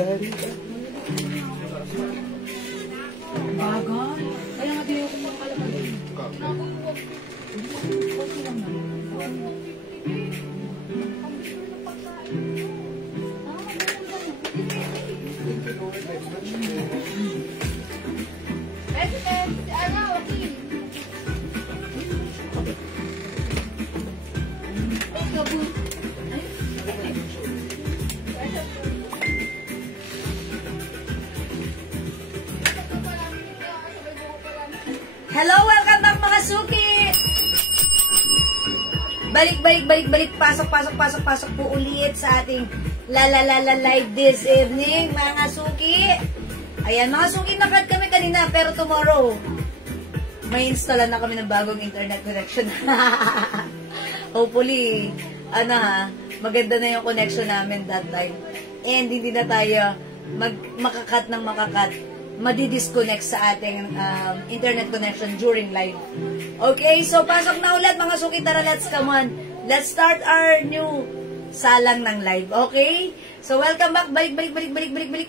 sari. Bagal. Kaya nga tayo kung makalaman. Hello, welcome back mga suki! Balik, pasok po ulit sa ating live this evening, mga suki. Ayan, mga suki, nakad kami kanina, pero tomorrow, may install na kami ng bagong internet connection. Hopefully, maganda na yung connection namin that time. And hindi na tayo makakat ng makakat. Madi-disconnect sa ating internet connection during live. Okay, so pasok na ulit mga suki, tara, let's come on. Let's start our new salang ng live, okay? So welcome back, balik,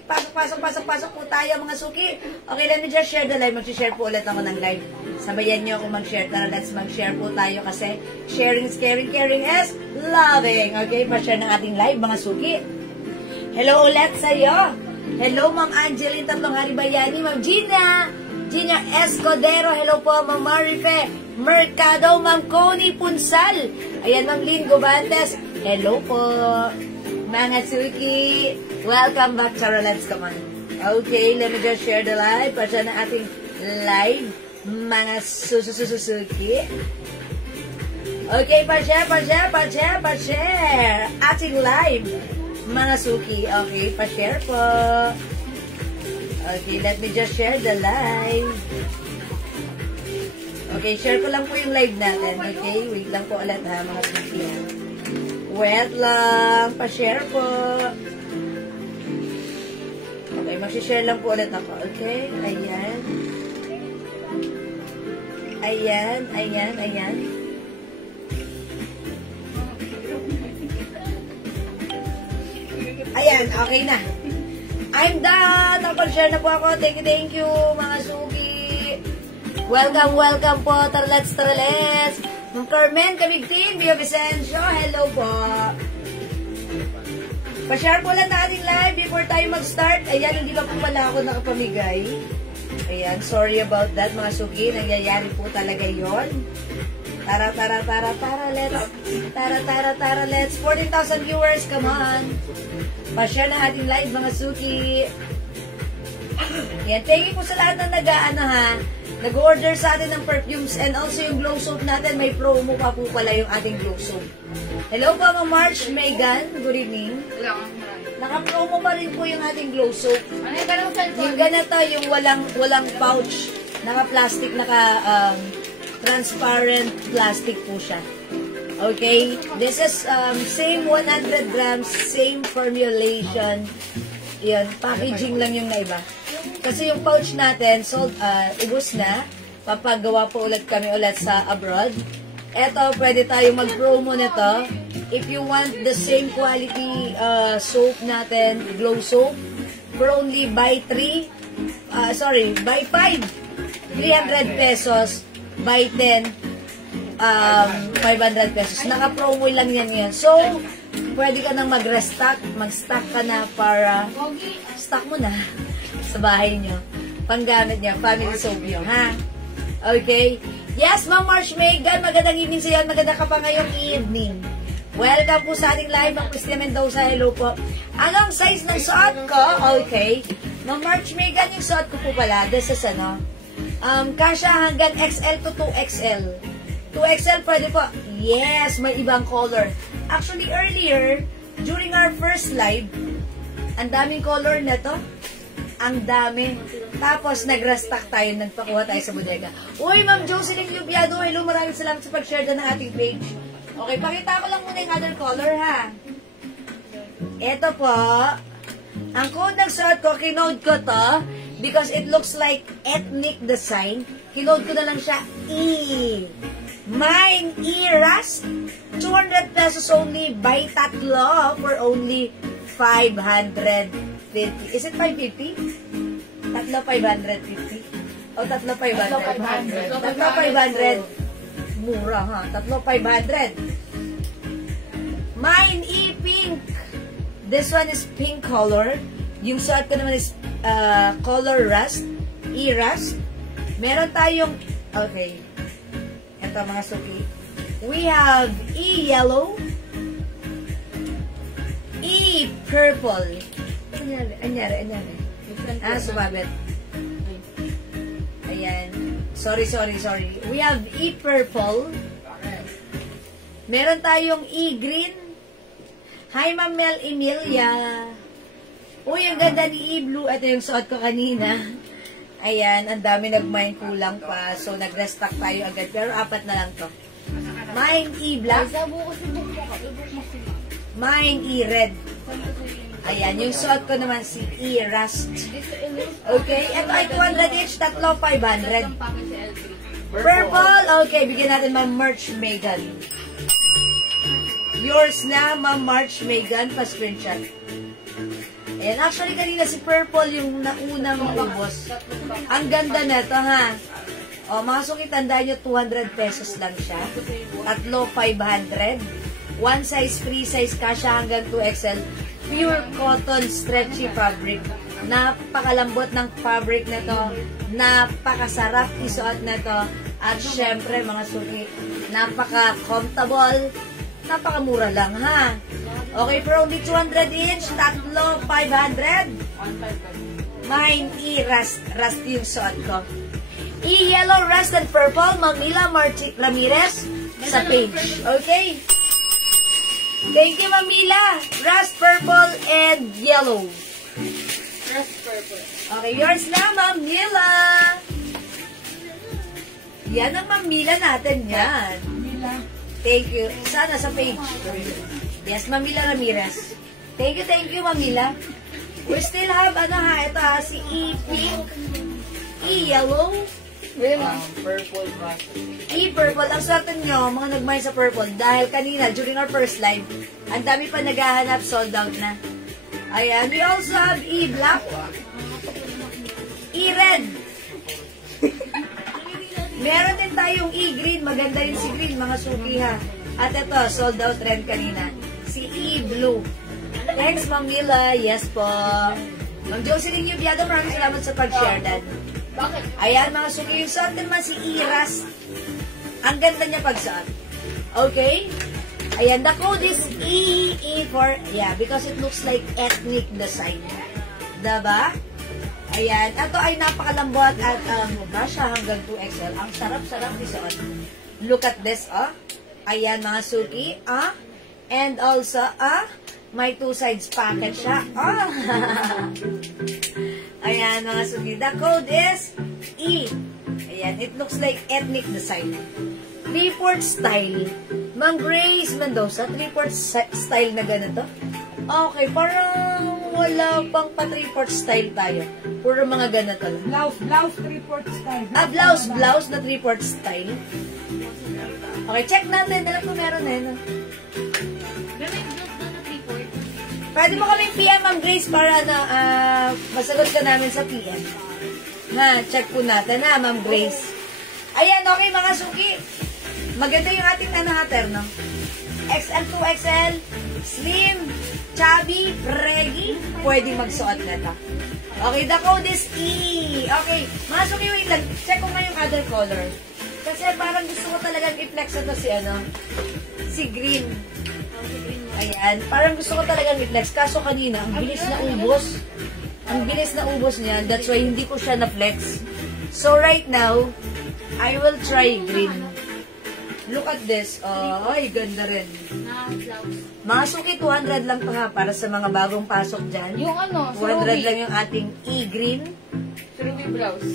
pasok po tayo mga suki. Okay, let me just share the live, mag-share po ulit ako ng live. Sabayan nyo ako mag-share, tara, let's mag-share po tayo kasi sharing is caring, caring is loving. Okay, pa-share ng ating live mga suki. Hello ulit sa'yo. Hello, Ma'am Angeline Tatlong Hari Bayani, Ma'am Gina Escudero, hello po, Ma'am Marife Mercado, Ma'am Connie Punsal, ayan, Ma'am Lynn Gobantes, hello po, mga suki, welcome back, Charo, let's come on. Okay, let me just share the live, para na ating live, mga susuki. Okay, pa-share, ating live, mga suki. Okay, pa-share po. Okay, let me just share the live. Okay, share ko lang po yung live natin. Okay, wait lang po ulit ha, mga suki. Wait lang, pa-share po. Okay, mag-share lang po ulit ako. Okay, ayan. Ayan. Ayan, okay na. I'm done. Nakapag-share na po ako. Thank you, mga suki. Welcome po. Taralets. Ma'am Carmen, Kamig Team, Bio Vicencio, hello po. Pa-share po lang na ating live before tayo mag-start. Ayan, hindi pa po pala ako nakapamigay. Ayan, sorry about that, mga suki. Nangyayari po talaga yon. Tara, let's 14,000 viewers, come on. Pa-share na ating live, mga suki. Yan, thank you po sa lahat ng nag-order sa atin ng perfumes and also yung glow soap natin, may promo pa po pala yung ating glow soap. Hello po, Ma'am March Megan, good evening. Naka-promo pa rin po yung ating glow soap. Yung ganito, yung walang pouch, naka-plastic, transparent plastic po siya. Okay, this is same 100 grams, same formulation. Yan, packaging lang yung naiba. Kasi yung pouch natin, ubos na. Papagawa po ulit kami sa abroad. Eto, pwede tayo mag-promo nito. If you want the same quality soap natin, glow soap, for only buy 5, 300 pesos, buy 10, 500 pesos. Naka-promo lang yan yan. So, pwede ka nang mag-restock. Mag-stock ka na para stock mo na sa bahay nyo. Panggamit niya. Family soap nyo, ha? Okay? Yes, Ma'am March Megan. Magandang evening sa iyo. Maganda ka pa ngayong evening. Welcome po sa ating live. Ang Christian Mendoza. Hello po. Anong size ng suot ko? Okay. Ma'am March Megan, yung suot ko po pala. This is kasha hanggang XL to 2XL. 2XL pwede po. Yes, may ibang color. Actually, earlier, during our first live, ang daming color na to. Ang dami. Tapos, nag-restock tayo, nagpakuha tayo sa bodega. Uy, Ma'am Jocelyn Lubiado, hello, maraming salamat sa pag-share na ng ating page. Okay, pakita ko lang muna yung other color, ha. Ito po, ang code ng suot ko, kinode ko to, because it looks like ethnic design. Kinode ko na lang siya, E. Mine, E-Rust, 200 pesos only, buy tatlo for only 500 550. Is it 550? Tatlo 550. O tatlo 500? Tatlo 500. Mura ha. Tatlo 500. Mine e-pink. This one is pink color. Yung suot ko naman is color rust. E-rust. Meron tayong, okay. Ito mga suki. We have e-yellow. E-purple. Anyari. Sumabit. Ayan. Sorry. We have e-purple. Meron tayong e-green. Hi, Ma'am Mel Emilia. Uy, ang ganda ni e-blue. Ito yung suot ko kanina. Ayan, ang dami nag-mine, kulang pa. So, nag-restock tayo agad. Pero 4 na lang to. Mine e-black. Mine e-red. Ayan, yung suot ko naman si e-rust. Okay, ito ay 200 each. Tatlo, 500. Purple. Okay, bigyan natin Ma'am March Megan. Yours na, Ma'am March Megan. Pa-screenshot. Ayan, actually kanina si Purple yung naunang ubos. Ang ganda na ito, ha? O, mga suki, tandaan nyo, 200 pesos lang siya. Tatlo, 500. One size, free size, kasha hanggang 2XL. Pure cotton, stretchy fabric. Napakalambot ng fabric na to. Napakasarap isuot na to. At syempre, mga suki, napaka-comfortable. Napakamura lang, ha? Okay, for only 200 each, tatlo, 500. Mine, e-rust yung suot ko. E-yellow, rust, and purple, Mamila Ramirez sa page. Okay? Thank you, Mamila. Rust, purple, and yellow. Rust purple. Okay, yours na, Mamila. Yan ang Mamila natin, yan. Mila. Thank you. Sana sa page. Yes, Mamila Ramirez. Thank you, Mamila. We still have, ito si E-pink, E-yellow, Purple rust. E-purple. Ang swerte nyo, mga nagmahal sa purple, dahil kanina, during our first live, ang dami pa naghahanap, sold out na. Ayan, we also have E-black, E-red. Meron din tayong E-green, maganda rin si green, mga suki ha. At ito, sold out rin kanina. Si E-blue. Thanks, Ma'am Mila. Yes po. Ma'am Jocelyn Yubiado, maraming salamat sa pag-share dan. Bakit? Ayan, mga suki. Yung suot naman si E-rust. Ang ganda niya pag-suot. Okay? Ayan, the code is E for, yeah, because it looks like ethnic design. Diba? Ayan, ito ay napakalambot at kasha hanggang 2XL. Ang sarap-sarap isuot. Look at this, Ayan, mga suki, and also, may 2 sides packet siya, Ayan, mga suki. The code is E. Ayan, it looks like ethnic design. 3/4 style. Ma'am Grace Mendoza, 3/4 style na ganito. Okay, parang wala pang pa 3/4 style tayo. Puro mga ganito lang. Blouse 3/4 style. Blouse na 3/4 style. Okay, check natin. Alam ko meron na yun. Pwede mo kaming PM, Ma'am Grace, para na masagot ka namin sa PM. Check po natin, Ma'am Grace. Ayan, okay, mga suki. Maganda yung ating hater, no? XL, 2XL, slim, chubby, reggy, pwede magsuot na ito. Okay, the code is E. Okay, mga suki, wait lang. Check ko nga yung other color. Kasi parang gusto ko talagang i-flex ito si green. Ayan, parang gusto ko talagang i-flex. Kaso kanina, ang bilis na ubos. Ang bilis na ubos niya. That's why hindi ko siya na-flex. So right now, I will try green. Look at this. Ay, ganda rin. Mga suki, 200 lang pa ha, para sa mga bagong pasok dyan. Yung 200 lang yung ating e-green. Ruby blouse.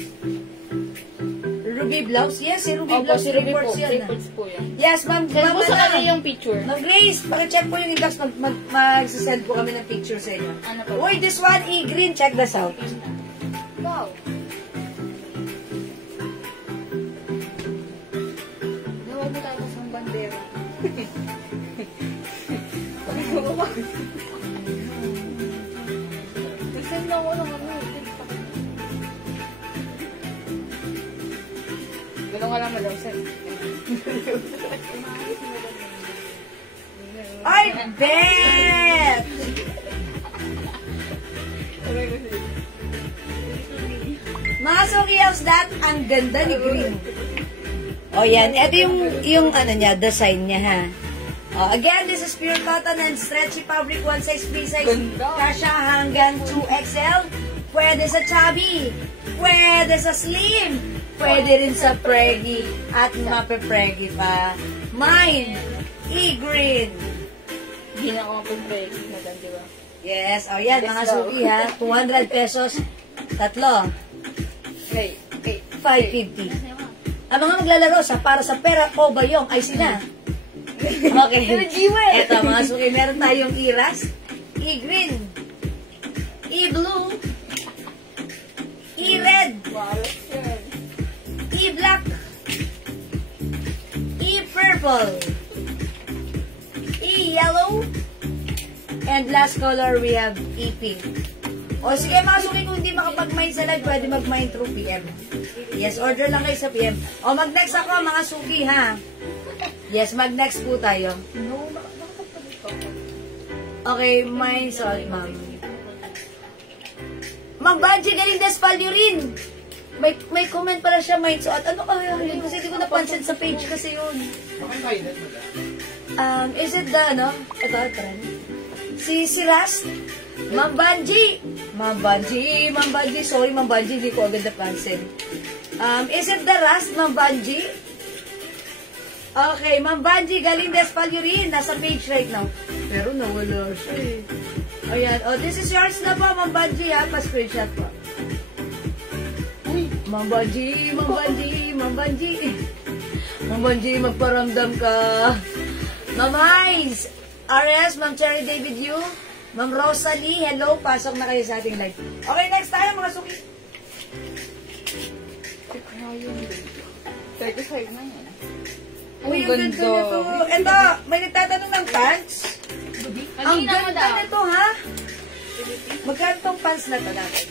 Ruby blouse? Yes, si Ruby blouse. Si Ruby po. 3/4 po yan. Yes, ma'am. Send mo sa kanya yung picture. Ma'am Grace, pag-check po yung index, mag-send po kami ng picture sa inyo. Ano po? Uy, this one, e-green. Check this out. Wow. Nawag mo tayo sa bandera. Gano'n nga lang madam sa... Ay, bet! Mga Suki House, that ang ganda ni Green. O yan, ito yung ano niya, design niya ha. O, again, this is pure cotton and stretchy fabric, one size, free size, kasha hanggang 2XL. Pwede sa chubby, pwede sa slim, pwede rin sa preggy, at mape-preggy pa. Mine, E-Green. Hindi na ako mapag-break, madam, di ba? Yes, o yan, mga Suki ha. 200 pesos, tatlo. Okay, 550. Ang mga maglalaro sa para sa pera o bayong ay sila. Okay. Eto mga Suki, meron tayong E-Rust, E-Green, E-Blue, E-Red, E-Black, E-Purple, E-Yellow, and last color we have E-Pink. O sige mga Suki, kung hindi makapag-mine sa live, pwede mag-mine through PM. Yes, order lang kayo sa PM. O mag-next ako mga Suki ha. Yes, mag-next po tayo. Okay, mine, sorry ma'am. Ma'am Banji Galindes Palurin. May comment pala siya, mine. So, at ano kaya yun? Kasi hindi ko napansin sa page kasi yun. Is it the, ano? Ito, si Rust? Ma'am Banji. Ma'am Banji. Sorry, Ma'am Banji. Hindi ko agad napansin. Is it the Rust, Ma'am Banji? Okay, Ma'am Banji Galindes Palurin. Nasa page right now. Pero nawala siya eh. Ayan. Oh, this is yours na po, Ma'am Banji ha. Pa-screenshot po. Ma'am Banji. Ma'am Banji, magparamdam ka. Ma'am Hines. RS, Ma'am Cherry David Yu. Ma'am Rosalie, hello. Pasok na kayo sa ating live. Okay, next tayo mga Suki. Teka, sa'yo na yan. Uy, ang ganda nito. Ito, may nagtatanong ng pants. Ang ganda nito, ha? Magkano tong pants na to natin?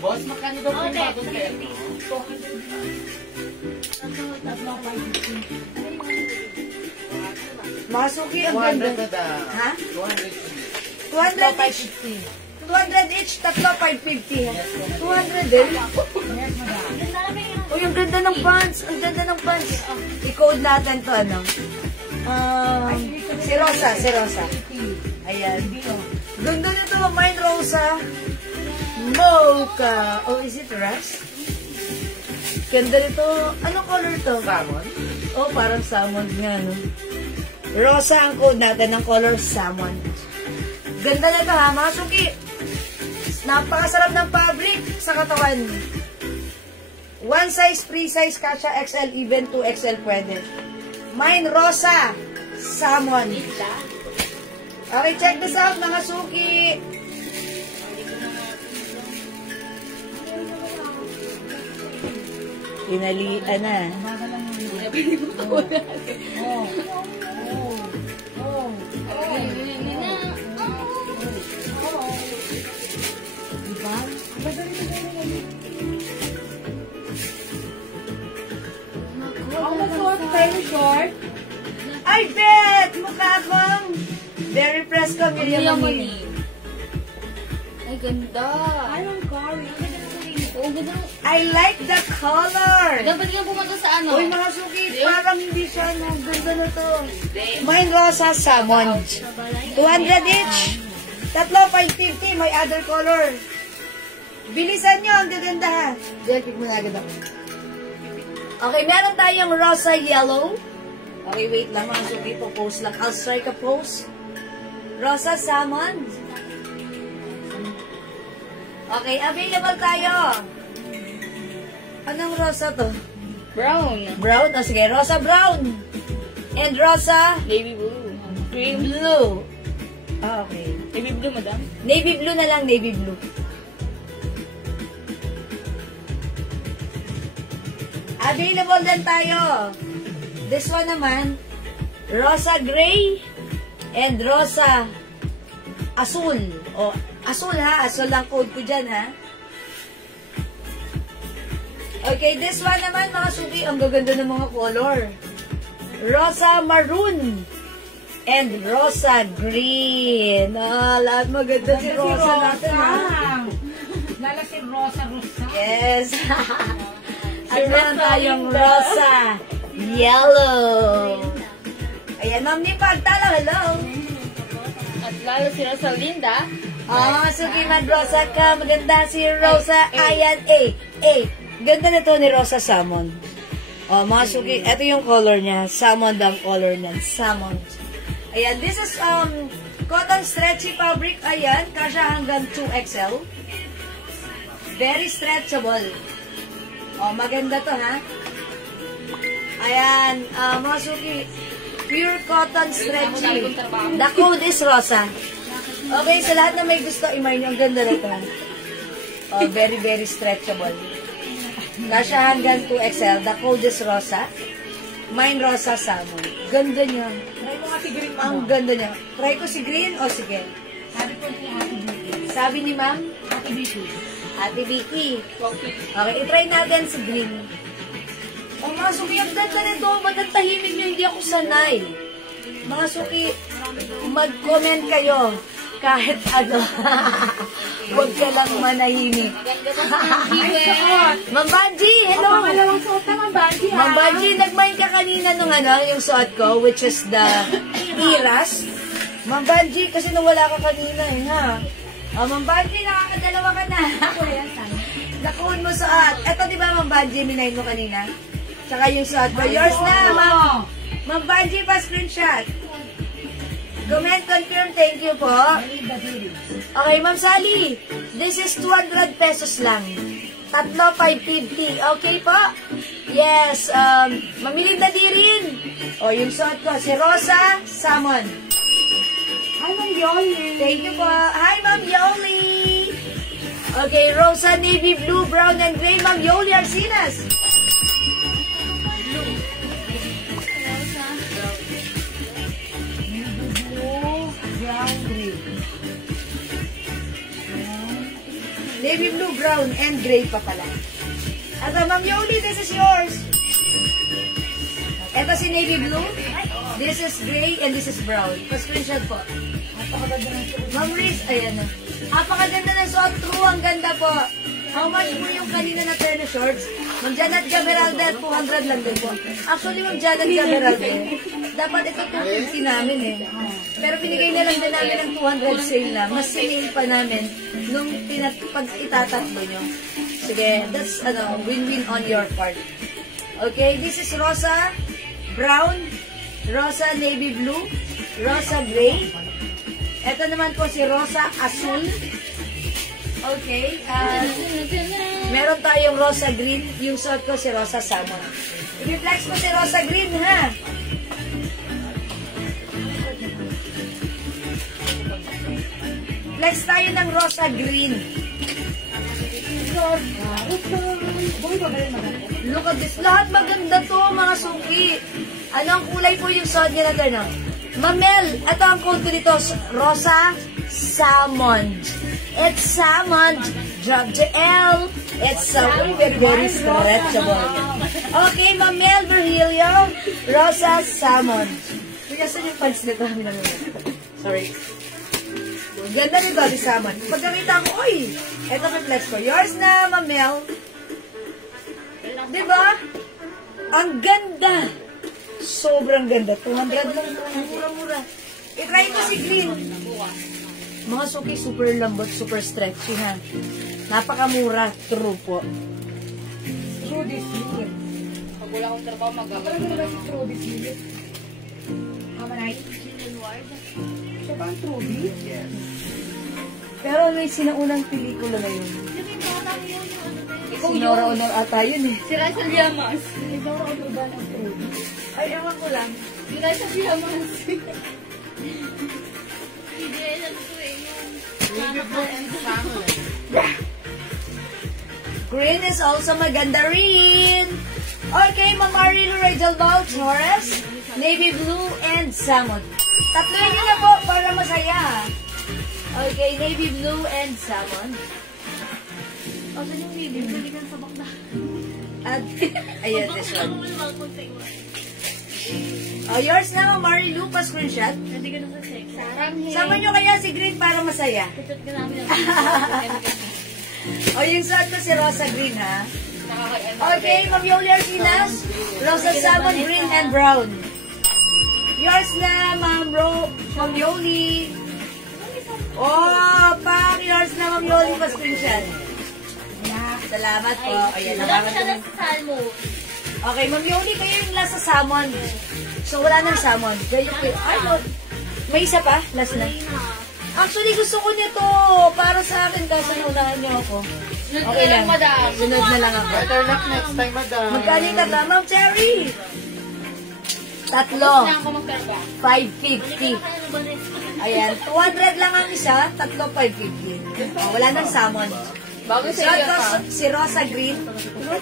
Boss, makano daw po yung bagong pair? Mga Suki, ang ganda. 200 na da. Ha? 200. 200 each. 200 each, tatlo 550. 200 din. Uy, ang ganda ng pants. Ang ganda ng pants. I-code natin to, ano? Si Rosa. Ayan. Ganda nito, mine Rosa. Mocha. Oh, is it Rust? Ganda nito. Anong color to? Salmon? Oh, parang salmon nga, no? Rosa ang code natin ng color salmon. Ganda na ito, ha, mga Suki. Napakasarap ng fabric sa katawan. One size, free size, kasha XL, even 2XL pwede. Mine, Rosa, salmon. Okay, check this out, mga Suki. Pinalian na. Short. I bet! Mukha akong very pressed ko, Miriam Moni. Ay, ganda. Anong curry? Ang ganda ng sarili. Oo, ganda. I like the color. Dapat yung pumunta sa ano? Uy, mga Suki, parang hindi siya, no? Ganda na to. Mine Rosa Salmon. 200 each. Tatlo, 550. May other color. Bilisan nyo, ang gaganda ha. Diyan, pick mo na agad ako. Okay, meron tayong Rosa Yellow. Okay, wait lang mga Suki. Post lang. I'll strike a pose. Rosa Salmon. Okay, available tayo. Anong rosa to? Brown. Brown? O sige, Rosa Brown. And Rosa Navy blue. Cream. Blue. Ah, okay. Navy blue, madam. Navy blue na lang, navy blue. Available din tayo. This one naman, Rosa Gray and Rosa Asul. O, Asul ha. Asul lang code ko dyan ha. Okay, this one naman, mga suki, ang gaganda ng mga color. Rosa maroon and rosa green. Lahat maganda si Rosa natin, ha? Lala si Rosa. Yes. At meron tayong rosa yellow. Ayan, Ma'am Ni Pagtala, hello. At lalo si Rosalinda. Suki man Rosa ka. Maganda si Rosa. Ayan, ganda na to ni Rosa Salmon. Mga suki, ito yung color niya. Salmon ang color niya. Salmon. Ayan, this is cotton stretchy fabric. Ayan, kasya hanggang 2XL. Very stretchable. Maganda to, ha? Ayan, mga suki, pure cotton stretchy. The code is Rosa. Okay, sa lahat na may gusto, imay nyo, ang ganda na ito. Very, very stretchable. Kasya hanggang 2XL. The code is Rosa. Mine Rosa Salmon. Ganda niya. Try mo nga si Green. Ang ganda niya. Try ko si Green o sige? Sabi ko si Ate Vicky. Sabi ni Ma'am? Ate Vicky. Ate Vicky. Okay, itry natin si Green. Mga suki, ang ganda nito. Magantahimik nyo, hindi ako sanay. Mga suki, mag-comment kayo. Kahit ano. Huwag ka lang manahimik. Ma'am Banji, hello. Pangalawang suot na, Ma'am Banji, ha? Ma'am Banji, nag-mind ka kanina nung yung suot ko, which is the Iras. Ma'am Banji, kasi nawala ka kanina, ha? Ma'am Banji, nakakadalawa ka na. Nakuha mo suot. Ito, di ba, Ma'am Banji, minayin mo kanina? Tsaka yung suot ko. Yours na, Ma'am. Ma'am Banji, pa-screenshot. Comment, confirm, thank you po. Okay, Ma'am Sally, this is 200 pesos lang. Tatlo, 550. Okay po? Yes, mamili na di rin. Yung suot ko, si Rosa Salmon. Hi, Ma'am Yoli. Thank you po. Hi, Ma'am Yoli. Okay, Rosa, navy blue, brown, and gray. Ma'am Yoli Arcinas. Navy blue, brown, and gray pa pala. At Ma'am Yoli, this is yours. Ito si navy blue. This is gray, and this is brown. Pa-screenshot po. Ma'am Riz, ayan na. Napakaganda ng suot. True, ang ganda po. How much po yung kanina na pair na shorts? Ma'am Janet Gameralde, 200 lang din po. Actually, Ma'am Janet Gameralde, dapat ito 250 namin eh. Pero binigay na lang din namin ng 200 sale na. Mas sale pa namin nung pag itatatlo nyo. Sige, that's win-win on your part. Okay, this is Rosa Brown, Rosa Navy Blue, Rosa Gray. Ito naman po si Rosa Azul. Okay, meron tayong Rosa Green. Yung suot ko si Rosa Salmon. I-flex ko si Rosa Green, ha? Flex tayo ng Rosa Green. Look at this. Lahat maganda to, mga suki. Anong kulay po yung suot niya natin, no? Mamel, ito ang code ko dito. Rosa Salmon. It's salmon. Drop the L. It's very stretchable. Okay, Mamel Virgilio. Rosa Salmon. Saan yung pants nito? Sorry. Ganda nito, di salmon. Pagkakita ko, oy! Ito may flex ko. Yours na, Mamel. Diba? Ang ganda. Sobrang ganda. 200 lang. Mura-mura. I-try ko si Green. Mga suki, super lambot, super stretchy, ha? Napakamura. True po. True this year. Pag wala akong trabaho, Ano ba si True this year? Kamanay? Siya ba ang True this? Yes. Pero may sinaunang pelikula na yun. Sinora Honor ata yun eh. Si Raisa Villamas. Ikaw ano ba ng True this? Ay, ewan ko lang. Si Raisa Villamas. Hindi, Green is also maganda rin. Okay, Ma'am Marilu Rachel Ball, Taurus, navy blue, and salmon. Tatloy nyo na po para masaya. Okay, navy blue and salmon. O, saan yung navy blue? At, ayan, this one. Oh, yours na, Marilu, pa screenshot. Hindi ka na sa sex. Sarang Sama nyo kaya si Green para masaya. Tutot ka namin. O, yung suot ko si Rosa Green, ha? Okay, Ma'am Yoli Artinas. Rosa Salmon, Green, and Brown. Yours na, Ma'am Yoli. Oh, pang yours na, Ma'am Yoli, pa screenshot. Salamat po. Ayan, Wala salamat mo siya po. sa salmo. Okay, Ma'am Yoli, kayo yung last sa salmon. So, wala nang salmon. Kayo, ay, no. May isa pa? Last na. Actually, gusto ko nito. Para sa akin, kaso naunahan niyo ako. Okay lang. Sunod na lang ako. Better luck next time, madam. Magkano ka ba, Ma'am Cherry? Tatlo. Kailangan ko magkarga. 550. Ayan, 200 lang ang isa, tatlo 550. Oh, wala nang salmon. Bago sa So, iyo ito, ka. si Rosa Green.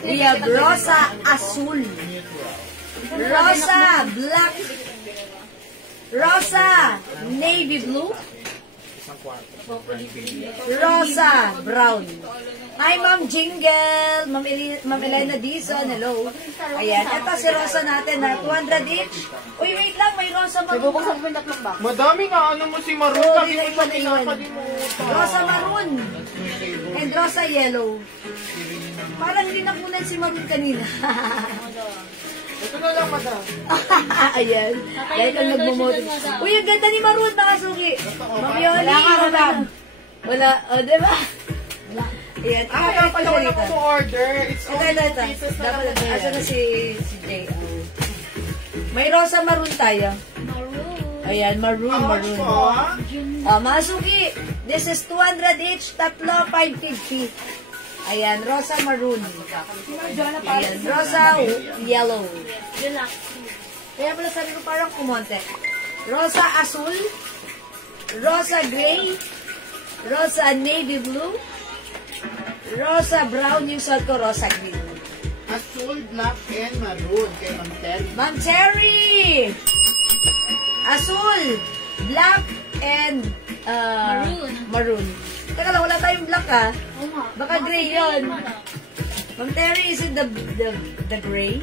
We have Rosa Azul. Rosa Black. Rosa Navy Blue. Rosa Brown. Hi, Ma'am Jingle. Ma'am Elena Dizon. Hello. Ayan. Ito si Rosa natin na 200 each. Uy, wait lang. May Rosa Maroon. Bubuksan mo yung tatlong box. Madami nga, ano mo si Maroon, Oo, lagi mo siya iwan. pinapalimutan. Rosa Maroon. And Rosa Yellow. Parang hindi nakunan si Maroon kanina. Ito na lang, madam. Ayan. Dahil kang nagmumoto. Uy, ang ganda ni Maroon, mga suki. Mamioli. Wala ka, madam. Wala. O, diba? Wala. Ayan. Ah, kaya pala wala ko to order. It's Ito, only ito, 2 ito. pieces na Dapat, lang po asa yan. na si Jay? May Rosa Maroon tayo. Ayan, Maroon, How much Maroon. po? Mga suki, this is 200 each, tatlo, 550. Ayan, Rosa Maroon. Ayan, Rosa Yellow. Relax. Kaya pala sabi ko parang kumonte. Rosa Azul, Rosa Gray, Rosa Navy Blue, Rosa Brown, yung suot ko, Rosa Green. Azul, black, and maroon. Kay Ma'am Ted. Ma'am Cherry! Azul, black, and maroon. Teka lang, wala tayong black ha. Oo nga. Baka gray yun. Ma'am Terry, is it the gray?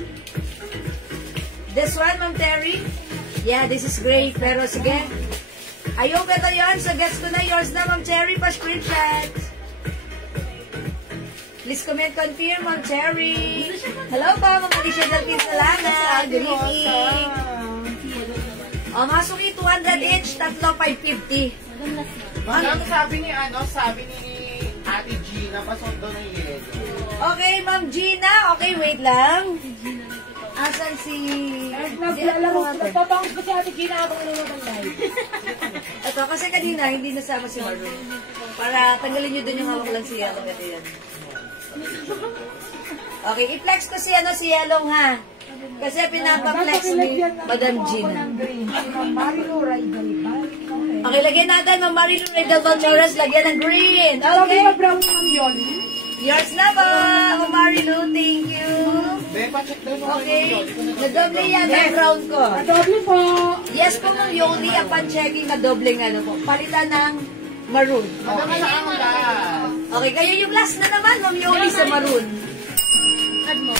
This one, Ma'am Terry? Yeah, this is gray. Pero sige. Ayun, ito yun. So, guess ko na yours na, Ma'am Cherry. Pa-screenshot. Please comment, confirm, Ma'am Cherry. Hello pa, Ma'am Alicia Delpin Salana. Good evening. O, mga suki, 200 each, tatlo, 550. Madam, sabi ni Ate Gina, pasundo ng yelo. Okay, Ma'am Gina. Okay, wait lang. Asan si... Nagpapangos ko si Ate Gina habang nanonood ng live. Ito, kasi kanina, hindi nasama si Maroon. Para tanggalin nyo dun yung hawak lang si Yellow. Ito yan. Okay, i-flex ko si Yellow, ha? Kasi pinapaflex ni Madam Gina. Okay, lagyan natin, Ma'am Marilu Redal Valchores, lagyan ng green. Okay. Brown ng Yoli. Yours na po, Ma'am Marilu. Thank you. Be, pa-check daw mo Okay. Nadoble yan ang brown ko. Doble po. Yes po, Ma'am Yoli, upon checking, nadobleng ano po. Palitan ng maroon. Madam, Okay. wala ang last. Okay, kayo yung last na naman, Ma'am Yoli, sa maroon. Add mo.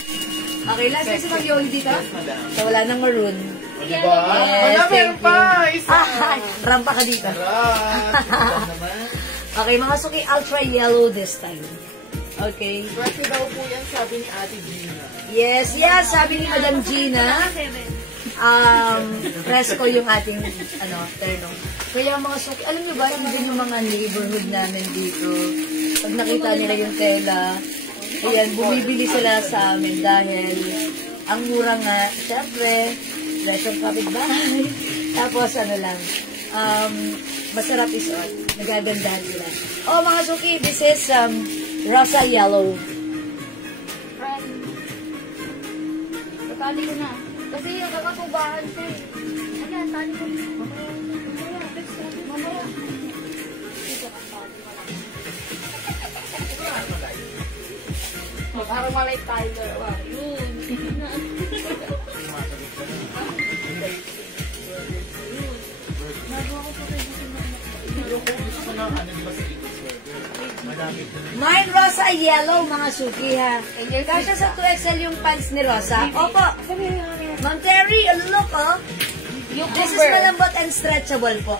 Okay, last na si Ma'am Yoli dito. Madam. So, wala nang maroon. Diba? Yes, Madam, meron thank pa. you. Isa. Rampa ka dito. Sarap. naman. Okay, mga suki, ultra yellow this time. Okay. Swerte daw po yan, sabi ni Ate Gina. Yes, sabi ni Madam Gina, presko yung ating, terno. Kaya mga suki, alam nyo ba, even yung mga neighborhood namin dito, pag nakita nila yung tela, ayan, bumibili sila sa amin dahil ang mura nga, syempre, presyong kapitbahay, tapos masarap isuot, nagagandahan sila. Oh, mga suki, this is Rosa Yellow. Tali ko na. Kasi yung kakatubahan siya eh. Ayan, tali ko na. Mamaya. Para malay Tyler. Yun. Mine Rosa Rosa yellow, mga suki ha. Kasya sa 2XL yung pants ni Rosa. Opo. Ma'am Terry, look oh. This is malambot and stretchable po.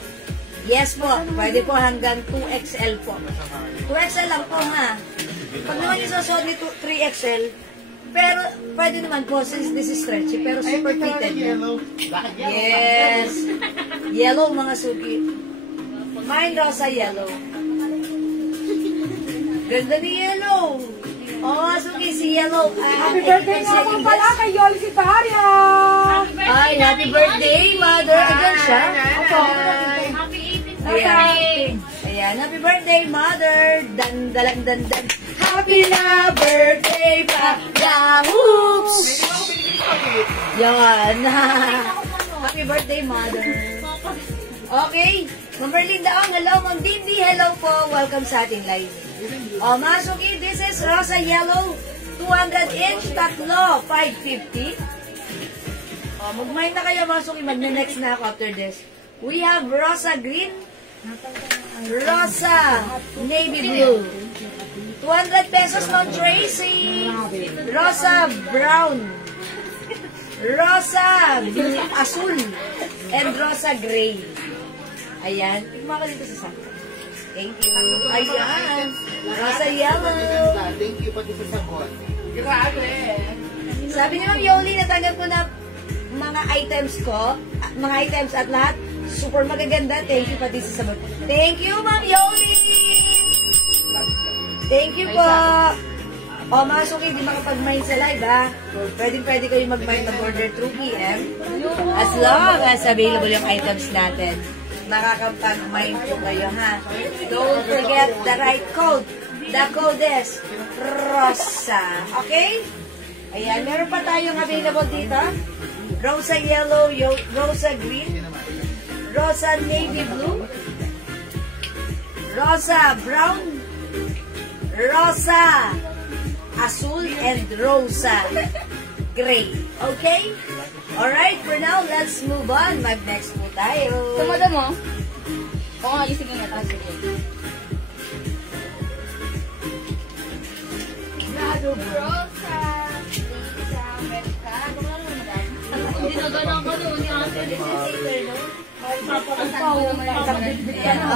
Yes po. Pwede po hanggang 2XL po. 2XL lang po ha. Pag naman yung susuot ni 3XL, pero pwede naman po since this is stretchy, pero super fitted. Yellow. Bakit yellow? Yes. Yellow, mga suki. Mine Rosa yellow. Ganda ni yellow. Oo, mga suki, si yellow. Happy birthday nga po pala kay Yoli si Taria! Ay, happy birthday, mother. Ayan siya. Opo. Happy 18th Ayan. birthday. Ayan, happy birthday, mother. Dan. Happy na birthday pa. Yahoops! Yan. Happy birthday, mother. Okay. Ma'am Berlinda Ang, hello. Ma'am Bimbi, hello po. Welcome sa ating live. Mga suki, this is Rosa Yellow. 200 inch, tatlo, 550. Mag-mine na kayo, mga suki. Mag-next na ako after this. We have Rosa Green. Rosa Navy Blue. 200 pesos, Ma'am Tracy. Rosa Brown. Rosa Azul. And Rosa Gray. Ayan. Tigma ka dito sa sangka. Thank you. Ayan. Rosa Yellow. Thank you pati sa sagot. Grabe. Sabi ni Ma'am Yoli, natanggap ko na mga items ko. Mga items at lahat. Super magaganda. Thank you pati sa sagot. Thank you, Ma'am Yoli. Thank you po. Mga suki, hindi makapag-mine sa live, ha? Pwede kayo mag-mine mag-order through PM. As long as available yung items natin. Makakapag-mine po kayo, ha? Don't forget the right code. The code is Rosa. Okay? Ayan, meron pa tayong available dito. Rosa Yellow, Rosa Green, Rosa Navy Blue, Rosa Brown, Rosa Azul, and Rosa Gray. Okay? Alright, for now, let's move on. Mag-next po tayo. Tumada mo? Oo nga, isip nga tayo. Sige. Rosa, Lisa, America. Hindi na gano'n ko doon. Yung ate, this is safer, no?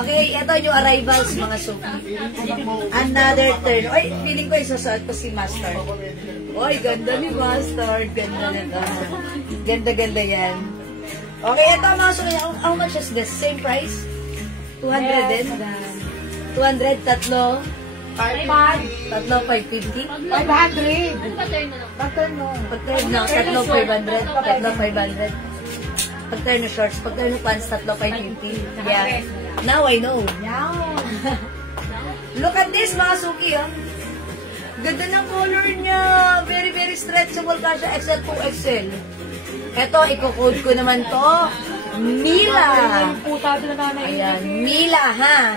Okay, ito yung arrivals, mga suki. Another turn. Oy, feeling ko isasot ko si Mustard. Oy, ganda ni Mustard. Ganda na ito. Ganda yan. Okay, ito mga suki. How much is this? Same price? 200 din? 200, tatlo. Tatlo, 550. 500! Ano ba turn na lang? Pattern no. Pag-turn na, tatlo, 500. Tatlo, 500. Pag-turn na shorts, pag-turn na pants, tatlo, 550. Yeah. Now I know. Look at this, mga suki, oh. Ganda ng color niya. Very, very stretchable ka siya. XL to XL. Ito, i-code ko naman to. Mila. Putado na nanay. Ayan, Mila, ha?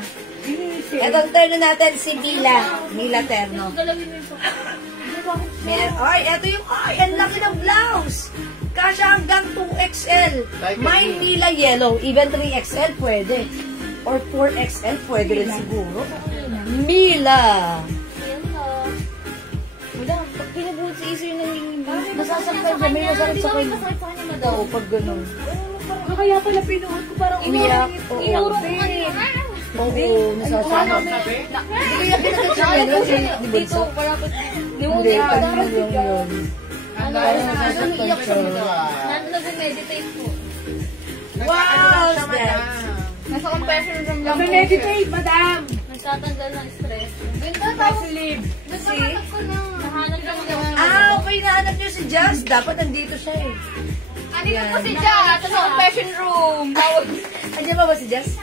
Etong terno natin, si Mila. Mila terno. Ay, eto yung, ang laki ng blouse. Kasya hanggang 2XL. Mine Mila yellow. Even 3XL pwede. Or 4XL pwede rin siguro. Mila. Wala, pag pinubuhod si Iso yung nanginginig. Nasasaktan siya. May masakit sa kanya. Oo, pag ganun. Kaya pala pinuhod ko parang Iniyak. Inuro ko kanina. Oo, nasasaktan. Hindi kaya pinagkat siya yan. Di ba Dito, parang Hindi, pag yun. Ano, nasasaktan siya. nag-meditate po. Wow! Nasa confession room lang po. Meditate, madam! Nagtatanggal ng stress. Ganda Sleep. Nahanap ko na. Nahanap lang daw. Okay, nahanap niyo si Jazz. Dapat nandito siya eh. Andito po si Jazz sa confession room. Tawag. Andiyan ba si Jazz?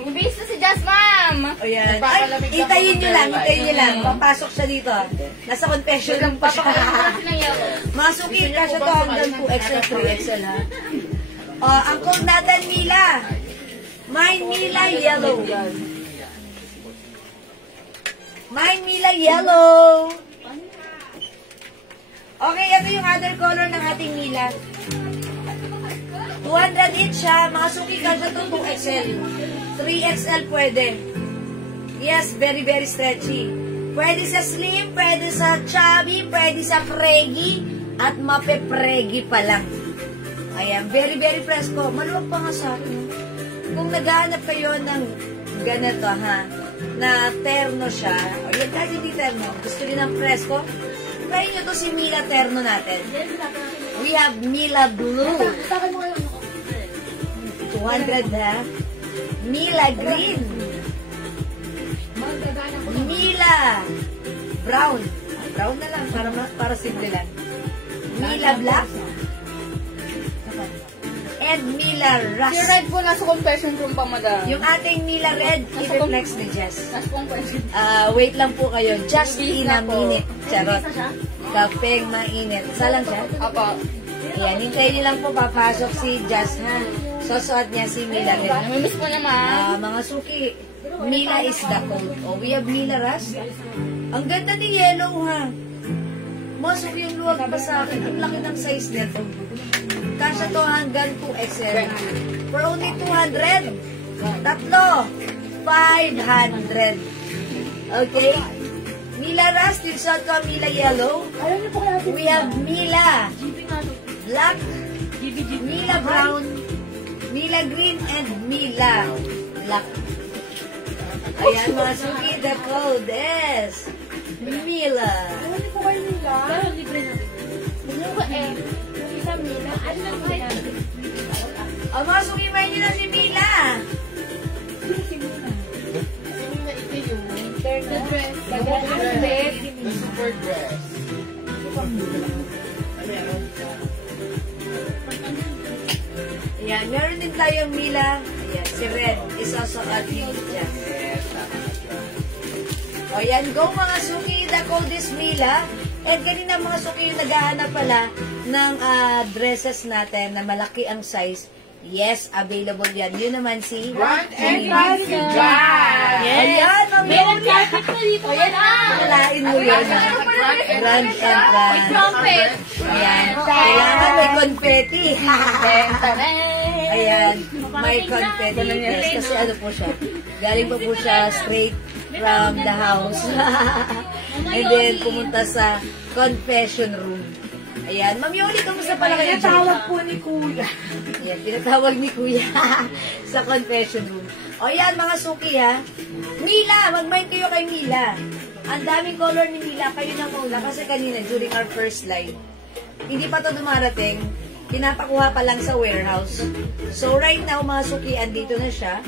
Nag-base na si Jazz, ma'am. O yan. Ay, itayin niyo lang. Papasok siya dito. Nasa confession room pa siya. Ng yellow. Mga suki, kasya to hanggang 2XL, 3XL ha. Ang code natin, Mila. Mine Mila Yellow. Mine Mila Yellow. Okay, ito yung other color ng ating Mila. 200 each ha. Mga suki, kasya to 2XL. 3XL pwede. Yes, very, very stretchy. Pwede sa slim, pwede sa chubby, pwede sa pregi, at mape-pregi pa lang. Ayan, very, very fresco. Maluwag pa nga sa akin. Kung naghahanap kayo ng ganito, ha, na terno siya, o yun, kahit hindi terno, gusto rin ng fresco, try nyo to si Mila terno natin. We have Mila Blue. 200, ha? Mila Green. Mila Brown. Brown na lang, para simple lang. Mila Black. And Mila Rust. Yung red po nasa confession room pa, madam. Yung ating Mila Red, i-reflex ni Jess. Nasa confession. Wait lang po kayo. Just in a minute. Charot. Kapeng mainit. Isa lang siya? Apa. Ayan, hintayin niyo lang po papasok si Jess, ha? Susuot niya si Mila Red. Namimiss po naman. Mga suki, Mila is the code. Oh, we have Mila Rust. Ang ganda ni Yellow, ha? Masok yung luwag pa sa akin. Ang laki ng size nito. Kasya to hanggang 2XL. For only 200. Tatlo. 500. Okay? Mila Rust, yung suot ko Mila Yellow. We have Mila Black, Mila Brown, Mila Green, and Mila Black. Ayan, mga suki, the code is Mila. Ano po kayo nila? Pero libre na. Yung isa Mila. Ano lang kayo? O, mga suki, may nyo na si Mila. Si Mila. Ito yung The dress. the super dress. Ayan, meron din tayong Mila. Ayan, si Red. Isusuot ni Jess. Yes, tama na siya. O yan, go mga suki. The code is Mila. And kanina mga suki yung naghahanap pala ng dresses natin na malaki ang size. Yes, available yan. Yun naman si Front and Jean. back si Jan. Ayan, Ma'am Meron Yoli. carpet pa dito. Ayan, kalain mo yun. Grand entrance. Trumpet. Ayan, kailangan may confetti. Ayan, may confetti. Yes, kasi ano po siya. Galing pa po siya straight from the house. And then, pumunta sa confession room. Ayan, Ma'am Yoli, kamusta pala kayo? Tinatawag po ni Kuya. Ayan, tinatawag ni Kuya sa confession room. O yan, mga suki ha. Mila, mag-mind kayo kay Mila. Ang daming color ni Mila, kayo na muna. Kasi kanina, during our first live, hindi pa to dumarating. Pinapakuha pa lang sa warehouse. So right now, mga suki, andito na siya.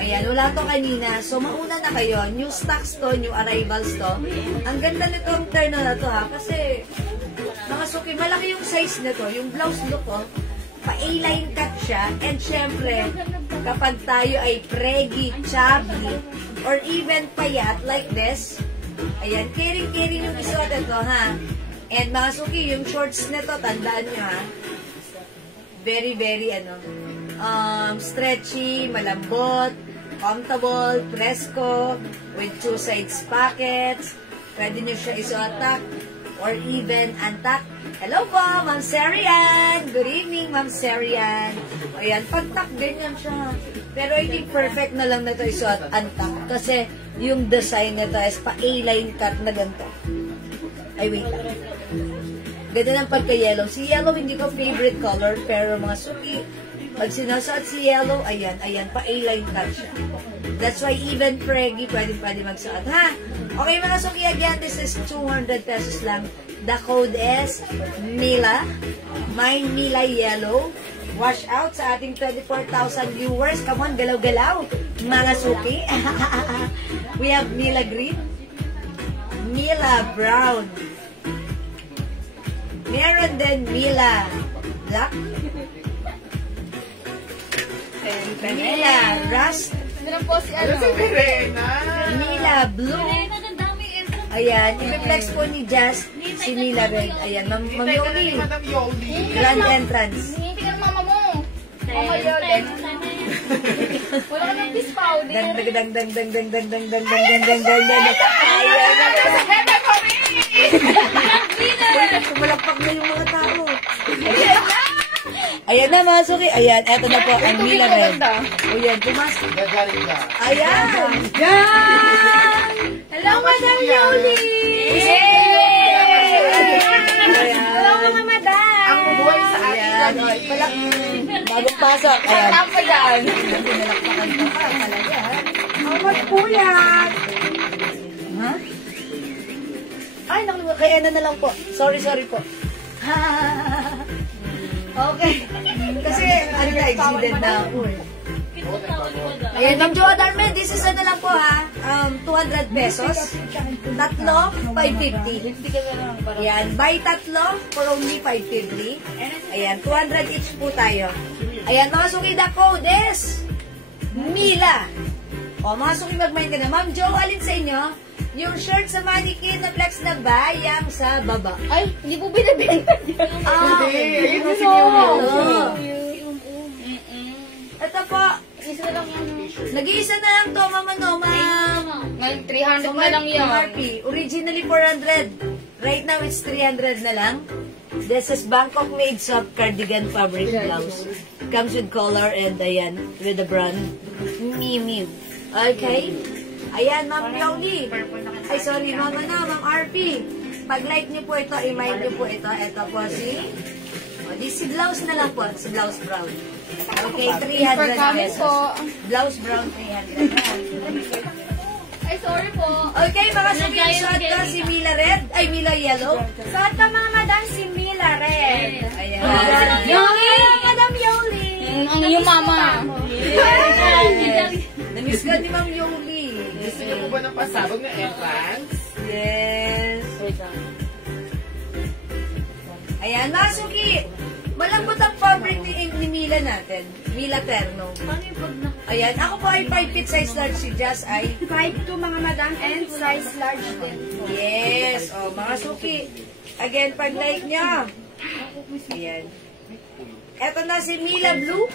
Ayan, wala to kanina. So mauna na kayo. New stocks to, new arrivals to. Ang ganda nitong terno na to ha. Kasi, mga suki, malaki yung size nito. Yung blouse look ko, pa-A-line cut siya. And syempre, kapag tayo ay preggy, chubby, or even payat like this, ayan, caring-caring yung isuot ito, ha? And mga suki, yung shorts nito, tandaan nyo, ha? Very, very, stretchy, malambot, comfortable, fresco, with two sides pockets. Pwede nyo siya isuot or even antak. Hello po, Ma'am Serian! Good evening, Ma'am Serian. Ayan, pagtak, ganyan siya. Pero I think perfect na lang na ito isuot antak. Kasi yung design nito is pa-A-line cut na ganito. Ay, wait lang. Ganda ng pagka-yellow. Si yellow hindi ko favorite color, pero mga suki, pag sinasuot si yellow, ayan, pa-A-line cut siya. That's why even preggy, pwede magsuot, ha? Okay, mga suki, again, this is 200 pesos lang. The code is Mila. Mine Mila Yellow. Wash out sa ating 24,000 viewers. Come on, galaw-galaw. Mga suki. We have Mila Green. Mila Brown. Meron din Mila Black. Mila Rust. Meron po si ano. Si Verena. Mila Blue. Ayan, i-reflex po ni Jazz si Mila Red. Ayan, Ma'am Yoli. Madam Yoli. Grand entrance. Hindi ka ng mama mo. Mama Yoli. Wala ka ng kiss powder. Dang dang dang dang dang dang dang dang dang dang dang dang. Ayan. Sumalakpak na yung mga tao. Ayan na, mga suki. Ayan, eto na po ang Mila Red. O yan, pumasok. Gagaling ka. Ayan! Yan! Hello, Madam Yoli! Hello, mga madam! Ang buhay sa atin Ayan. gabi. Bagong pasok. Ayan. Tama yan! Pinalakpakan ka pa. Talaga, ha? How much po yan? Ha? Ay, nakalimutan. Kay Ena na lang po. Sorry po. Okay. Kasi, ano na, accident na ako eh. Ayan, Ma'am Jo Adarme, this is ano lang po ha. 200 pesos. Tatlo, 550. Ayan, buy tatlo for only 550. Ayan, 200 each po tayo. Ayan, mga suki, the code is Mila. O, mga suki, mag-mind ka na. Ma'am Jo, alin sa inyo? Yung shirt sa mannequin na flex na bayang sa baba. Ay, hindi po binibenta yan. Hindi. Ayun na si Ito po, Isa lang yan. nag-iisa na lang to, ma'am, ano, ma'am. Ngayon, 300 na lang yan. MRP. Originally 400. Right now, it's 300 na lang. This is Bangkok made soft cardigan fabric blouse. Comes with collar and ayan, with the brand Miu Miu. Okay? Ayan, Ma'am Yoli. Ay, sorry, Ma'am RP. Pag-like niyo po ito, i-mind niyo po ito. Ito po si... O, si blouse na lang po. Si blouse brown. Okay, 300 pesos. Blouse brown, 300. Ay, sorry po. Okay, mga screenshot ko si Mila Red. Ay, Mila Yellow. Suot ka mga madam si Mila Red. Ayan. Yoli! Madam Yoli! Ang iyong mama. Namiss ka ni Ma'am Yoli. Gusto niyo po ba ng pasabog na entrance? Yes. Ayan, Masuki. Malambot ang fabric ni Mila natin. Mila Terno. Ayan, ako po ay 5 feet size large, si Jazz ay 5'2" mga madam and size large din. yes. O, mga suki. Again, pag-like nyo. Ayan. Eto na si Mila Blue.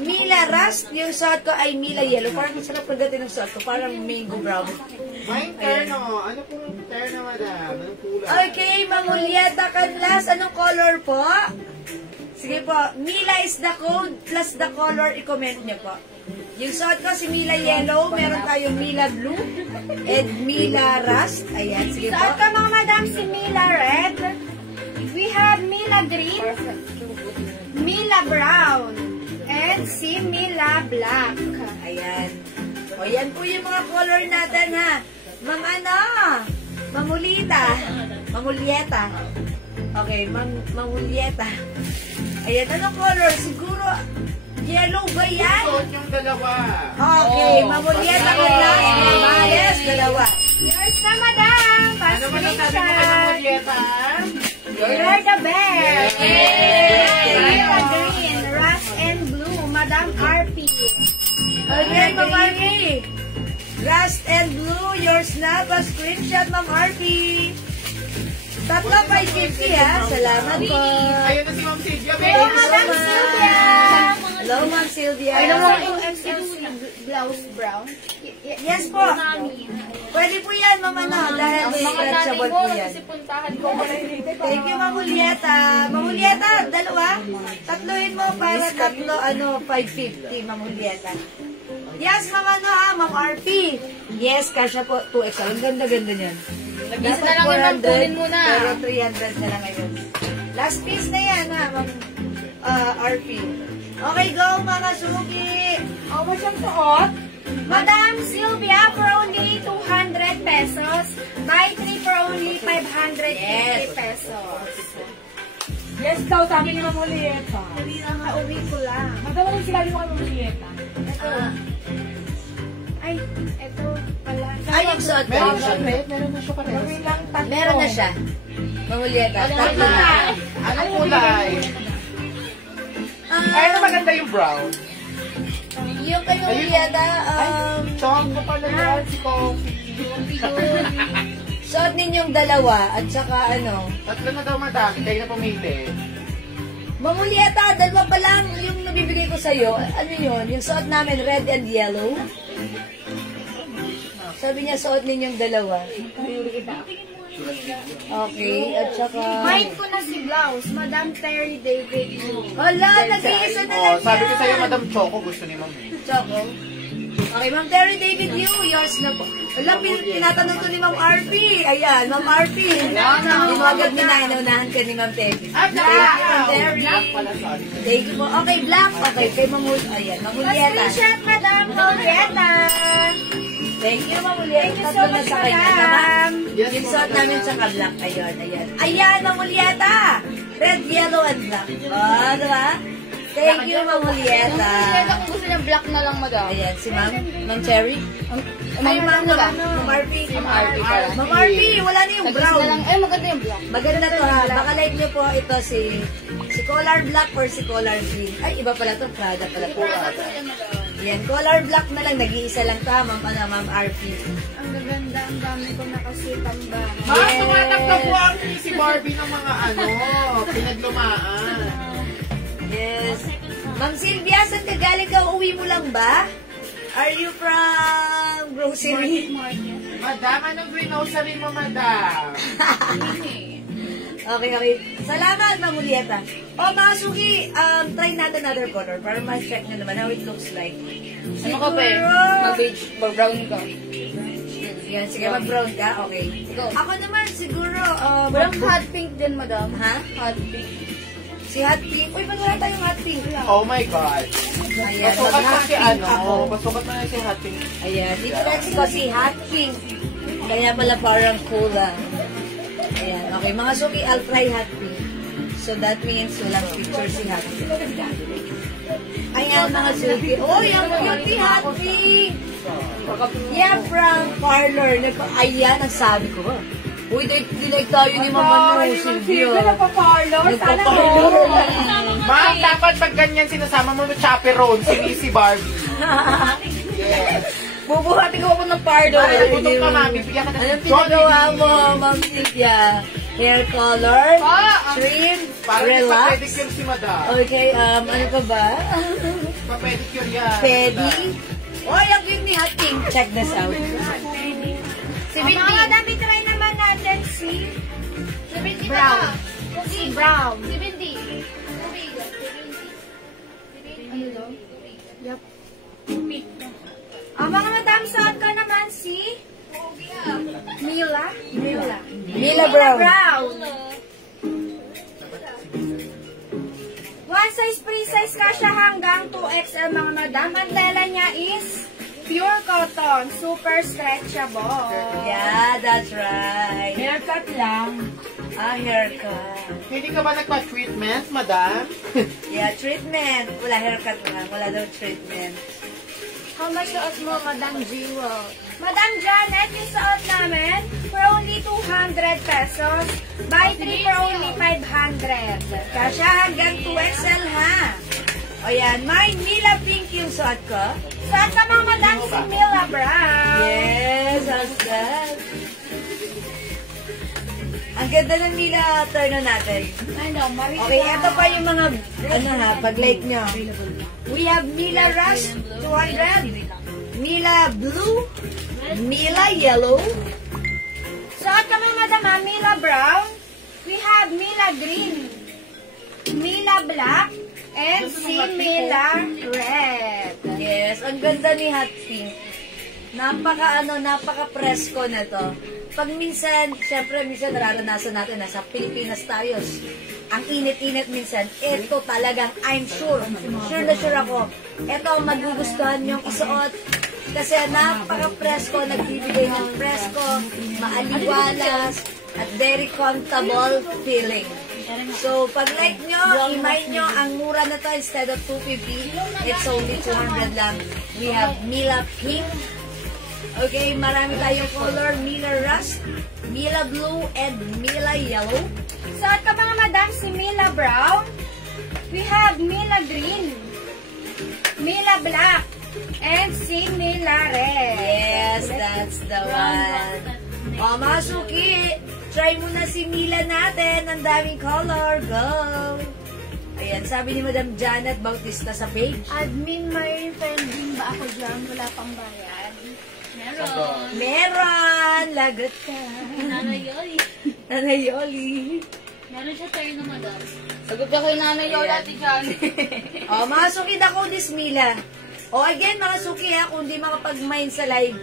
Mila Rust. Yung suot ko ay Mila Yellow. Parang masarap pagdating ng suot ko. Parang mango brown. May terno. Ano pong terno, madam? Anong kulay? Okay, Ma'am Julieta Canlas. Anong color po? Sige po. Mila is the code plus the color. I-comment nyo po. Yung suot ko si Mila Yellow. Meron tayong Mila Blue and Mila Rust. Ayan, sige po. Suot ka mga madam si Mila Red. We have Mila Green, Mila Brown, and si Mila Black. Ayan. O, yan po yung mga color natin, ha? Ma'am ano? Mamulita. Mamulieta. Okay, Mamulieta. Ayan, anong color? Siguro, yellow ba yan? Suot yung dalawa. Okay, Mamulieta ko lang. Yes, dalawa. Yours na madam. Ano ba yung sabi mo kay Mamulieta? You're the best. Yay! Mila Green, Rust and Blue, Madam RP. Okay, Ma'am RP. Rust and blue, yours na. Pa-screenshot, Ma'am RP. Tatlo 550, ha? Salamat po. Ayun na si Ma'am Sylvia. Hello, Madam Sylvia. Hello, Ma'am Sylvia. Ay, naman yung blouse brown. Yes po. Pwede po yan, Ma'am ano, dahil may stretchable po yan. puntahan ko. Thank you, Ma'am Julieta. Ma'am Julieta, dalawa. Tatluhin mo para tatlo, 550, Ma'am Julieta. Yes, Ma'am ano Ma'am RP. Yes, kasha po, 2XL. Ang ganda-ganda niyan. Nag-isa na lang yung kunin mo na. Pero 300 na lang ngayon. Last piece na yan, Ma'am RP. Okay, go, mga suki. How much ang suot? Madam Sylvia for only 200 pesos. Buy 3 for only 550 pesos. Yes daw, sabi ni Ma'am Julieta. Nakauwi ko lang. Magdama rin sila mo kay Ma'am Julieta. Ay, eto pala. Ay, yung suot ko. Meron siya, meron na siya pareho. Gawin lang tatlo. Meron na siya. Ma'am Julieta, tatlo na. Anong kulay? Ay, na maganda yung brown. Yung kay Ma'am Julieta, Chong ko pala yan, si Coffee. suot ninyong dalawa at saka Tatlo na daw, madam. Kayo na pumili. Ma'am Julieta, dalawa pa lang yung nabibigay ko sa'yo. Ano yun? Yung suot namin, red and yellow. Sabi niya, suot ninyong dalawa. Okay, at saka... Mine ko na si blouse, Madam Terry David. Wala, nag-iisa na lang Sabi ko sa'yo, yan. Madam Choco, gusto ni Ma'am. Choco. Okay, Ma'am Terry David Liu, yours na po. Wala, tinatanong to ni Ma'am RP. Ayan, Ma'am RP. Hindi mo agad minaunahan ka ni Ma'am Terry. Thank you, Ma'am Terry. Thank you po. Okay, black. Okay, kay Ma'am Ayan, Ma'am Julieta. T-shirt, Madam Julieta. Thank you, Ma'am Julieta. Thank you so Tatlo na much, sa kanya, Madam. tama? Yung suot namin sa black. Ayun, ayan. Ayan, Ma'am Julieta. Red, yellow, and black. Oh, diba? Thank you, Ma'am Julieta. Kung gusto niya black na lang, madam. Ayan, si Ma'am Cherry. Ay, Ma'am RP. Ma'am RP, wala na yung brown. Na lang. Ay, maganda yung black. Maganda to ha. Baka like nyo po ito si color black or si color green. Ay, iba pala to. Prada pala po. Yan, color black na lang. Nag-iisa lang to ha, Ma'am RP. Ang gaganda, ang dami ko nakasipang ba. Tumatakta po ang si Barbie ng mga pinaglumaan. Yes. Ma'am Sylvia, saan ka galing ka? Uwi mo lang ba? Are you from grocery? Madam, anong grocery mo, madam? Okay. Salamat, Ma'am Julieta. O, mga suki, try natin another color para ma-check nyo naman how it looks like. Ano ka pa eh? Mag-beige, brown ka. Yan, sige, mag-brown ka. Okay. Ako naman, siguro, Walang hot pink din, madam. Ha? Hot pink. Si hot pink. Uy, ba't wala tayong hot pink? Oh my God. Ayan, Pasukat na mag-hot si pink ako. Pasukat na si Hot Pink. Ayan, dito lang ko si hot pink. Kaya pala parang cool ah. Ayan, okay. Mga suki, I'll try hot pink. So that means walang picture si hot pink. Ayan, mga suki. Oh, yung beauty hot pink. Yeah, from parlor. Ayan, ang sabi ko. Uy, dinag tayo ni Mama no, Silvia. Nagpa-parlor. Sana Nagpa-parlor. Ma'am, dapat pag ganyan sinasama mo ng chaperone, si Barbie. Yes. Bubuhatin ko ako ng parlor. Ay, nagutom ka, mami. Bigyan ka na Anong pinagawa mo, Ma'am Silvia? Hair color, trim, Parang relax. pa-pedicure si madam. Okay, ano ka ba? Pa-pedicure yan. Pedi. Oy, ang cute ni Hot Pink. Check this out. Si mga dami try naman natin si brown. Si brown. Ano daw? Yup. Ang mga madam, suot ko naman si Mila. Mila Brown. One size, free size ka siya hanggang 2XL mga madam. Ang tela niya is pure cotton, super stretchable. Yeah, that's right. Haircut lang. Haircut. Hindi ka ba nagpa-treatment, madam? Yeah, treatment. Wala haircut lang. Wala daw treatment. How much suot mo, Madam Jewel? Madam Janet, yung suot namin for only 200 pesos. Buy 3 for only 500. Kasya hanggang 2XL ha. O yan, mine, Mila Pink yung suot ko. Suot ka mga madam si Mila Brown. Yes, that's that. Ang ganda ng Mila turn natin. Okay, ito pa yung mga, pag-like nyo. We have Mila Rush, 200. Mila Blue. Mila Yellow. Suot ka mga madam, Mila Brown. We have Mila Green. Mila Black. And si Mila Red. Yes, ang ganda ni Hot Pink. Napaka-presko na to. Pag minsan, syempre minsan nararanasan natin, nasa Pilipinas tayo. Ang init-init minsan, ito talagang, I'm sure na sure ako, ito ang magugustuhan nyong isuot. Kasi napaka-presko, nagbibigay ng presko, maaliwalas, at very comfortable feeling. So, pag like nyo, imay nyo, ang mura na to, instead of 250, it's only 200 lang. We have Mila Pink. Okay, marami tayong color, Mila Rust, Mila Blue, and Mila Yellow. Suot ka mga madam si Mila Brown. We have Mila Green, Mila Black, and si Mila Red. Yes, that's the one. O, mga suki, try mo na si Mila natin. Ang daming color. Go! Ayan, sabi ni Madam Janet Bautista sa page. Admin, may pending ba ako dyan? Wala pang bayad. Meron. Meron! Lagot ka. Nanay Yoli. Nanay Yoli. Meron siya tayo na madam. Sagot ka kay Nanay Yola, Ate Johnny. O, mga suki na ko this Mila. O, again, mga suki ha, kung di makapag-mine sa live,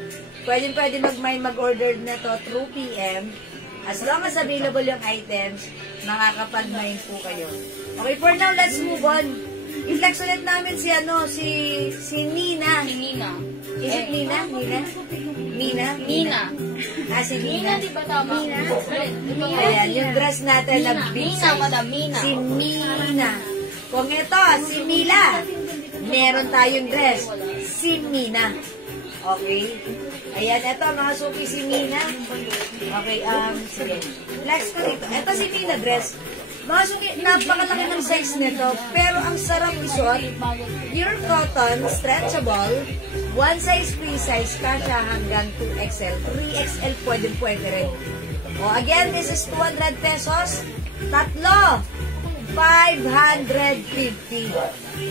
pwede mag-mine, mag-order na to through PM. As long as available yung items, makakapag-mine po kayo. Okay, for now, let's move on. I-flex ulit namin si Nina. Nina. Is it Nina? Mina? Nina. Si Nina, Nina. di ba tama? Nina. Ayan, yung dress natin na big Nina, size. madam, Nina. Si Mina. Kung ito, si Mila. Meron tayong dress. Si Mina. Okay? Ayan, ito mga suki si Mina. Okay, sige. Flex ko dito. Ito si Mina dress. Mga suki, napakalaki ng size nito. Pero ang sarap isuot. Pure cotton, stretchable. One size, free size, kasha hanggang 2XL. 3XL pwede rin. O, again, this is 200 pesos. Tatlo, 550.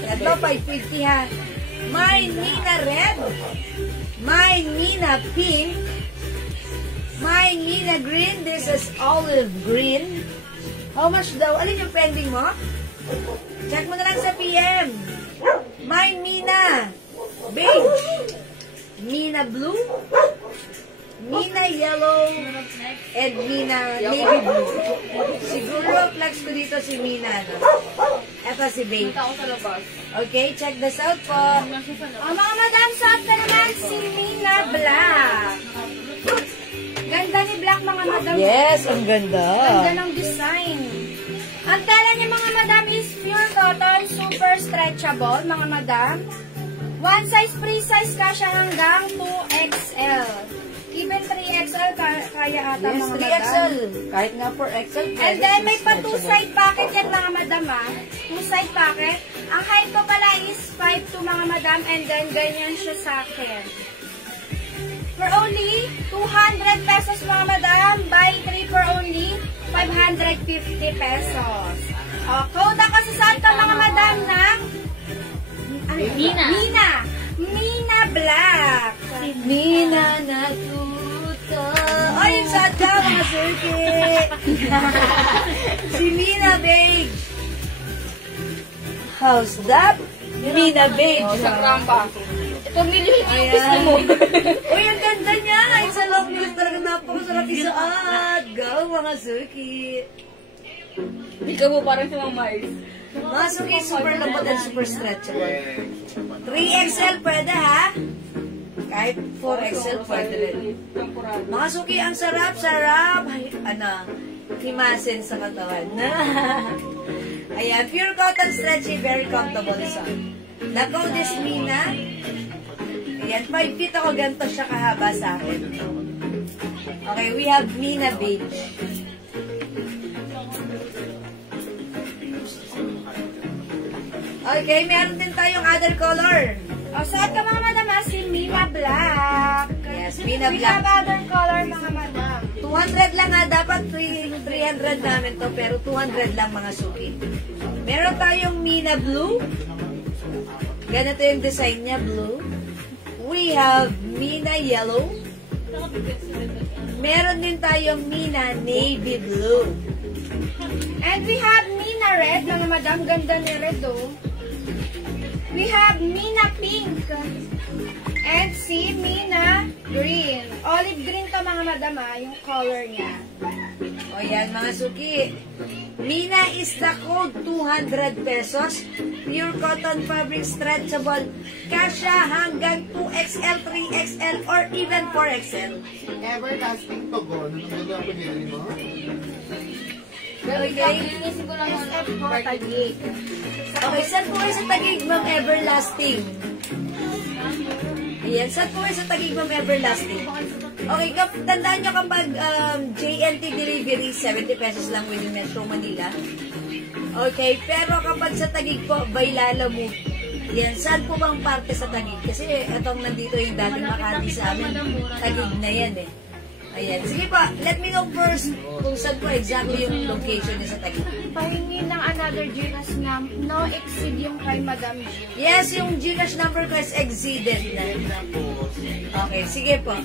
Tatlo, 550 ha. May Nina red. May Nina pink. May Nina green. This is olive green. How much daw? Alin yung pending mo? Check mo na lang sa PM. May Nina beige. Nina blue. Nina yellow. And Nina navy blue. Siguro flex ko dito si Nina. No? Ito si beige. Punta ako sa labas. Okay, check this out po. O mga madam, suot ka naman si Nina Black. Ganda ni Black, mga madam. Yes, ang ganda. Ganda ng design. Ang tela niya, mga madam, is pure cotton, super stretchable, mga madam. One size, free size, kasya hanggang 2XL. Even 3XL, kaya ata, Yes, mga 3XL. madam. Kahit nga 4XL. And then, may pa 2-side pocket yan, mga madam, ha. 2-side pocket. Ang height ko pala is 5'2", mga madam, and then, ganyan siya sa akin. For only 200 pesos, mga madam. Buy 3 for only 550 pesos. O, code ako sa saan ka, mga madam, ng Nina. Mina Black. Nina natuto. Ay, yung sad ka, mga circuit. Si Mina beige. How's that? Mina beige. Sa kramba. Ito, million yung gusto mo. Uy, ang ganda niya. Ay, sa love news talaga napakasarap isuot. Go, mga circuit. Ikaw mo parang si Mama Ice. Mga circuit, super lambot and super stretchable. 3XL pwede, ha? Kahit 4XL pwede rin. Mga suki, ang sarap. Ay, himasin sa katawan. Ayan, pure cotton stretchy, very comfortable isa. The code is Mina. Ayan, 5 feet ako, ganito siya kahaba sa akin. Okay, we have Mina beige. Okay, meron din tayong other color. O, suot ka, mga madam, ha, si Mina Black. Yes, Mina We Black. have other color, mga madam. 200 lang nga, dapat 300 namin to, pero 200 lang mga suki. Meron tayong Mina Blue. Ganito yung design niya, blue. We have Mina Yellow. Meron din tayong Mina Navy Blue. And we have Mina Red, mga madam. Ganda ni Red, oh. We have Mina Pink. And si Mina Green. Olive green to, mga madam, yung color niya. O yan, mga suki. Mina is the code, 200 pesos. Pure cotton fabric, stretchable. Kasha hanggang 2XL, 3XL, or even 4XL. Everlasting to go. Ano nang gano'n pinili mo? Okay? Inisip ko lang SF po, Taguig. Okay, saan po kayo sa Taguig, Ma'am Everlasting? Ayan, saan po kayo sa Taguig, Ma'am Everlasting? Okay, tandaan nyo kapag JNT delivery, 70 pesos lang within Metro Manila. Okay, pero kapag sa Taguig po, by Lalamove. Yan, saan po bang parte sa Taguig? Kasi itong nandito yung dating Makati sa amin, Taguig na yan eh. Ayan, sige po, let me know first kung saan po exactly yung location niya sa Taguig. Pahingi ng another Gcash na no exceed yung kay Madam G. Yes, yung Gcash number ko is exceeded na. Okay, sige po.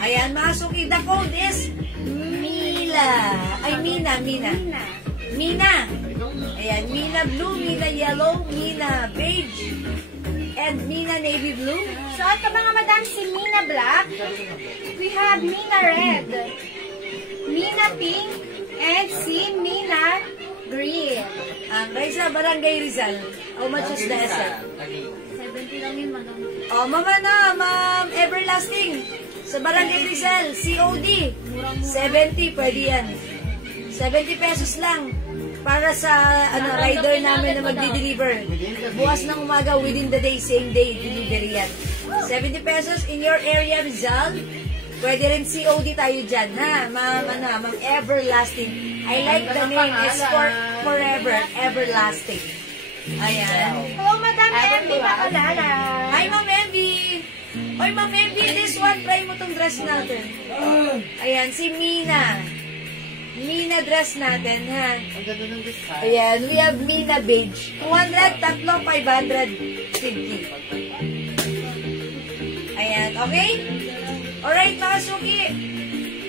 Ayan, mga suki. The code is Mila. Ay, Mina. Ayan, Mina Blue, Mina Yellow, Mina Beige, and Mina Navy Blue. So, ito mga madam, si Mina Black. We have Mina Red, Mina Pink, and si Mina Green. Raisa, Barangay Rizal. How much is the SL? 70 lang yun, madam. Oh, Ma'am Everlasting. Sa Barangay Rizal, COD. 70, pwede yan. 70 pesos lang. Para sa rider namin na magdi-deliver. Bukas ng umaga, within the day, same day, delivery yan. 70 pesos in your area, Rizal. Pwede rin COD tayo dyan, ha? Ma'am Everlasting. I like the name. It's for forever, everlasting. Ayan. Hello, Madam Emmy Bakalala. Hi, Ma'am Emmy. Oy, Ma'am Emmy, this one, try mo tong dress natin. Ayan, si Mina. Mina dress natin, ha? Ang ganda ng design. Ayan, we have Mina Beige. 200, tatlo, 550. Ayan, okay? Alright, mga suki.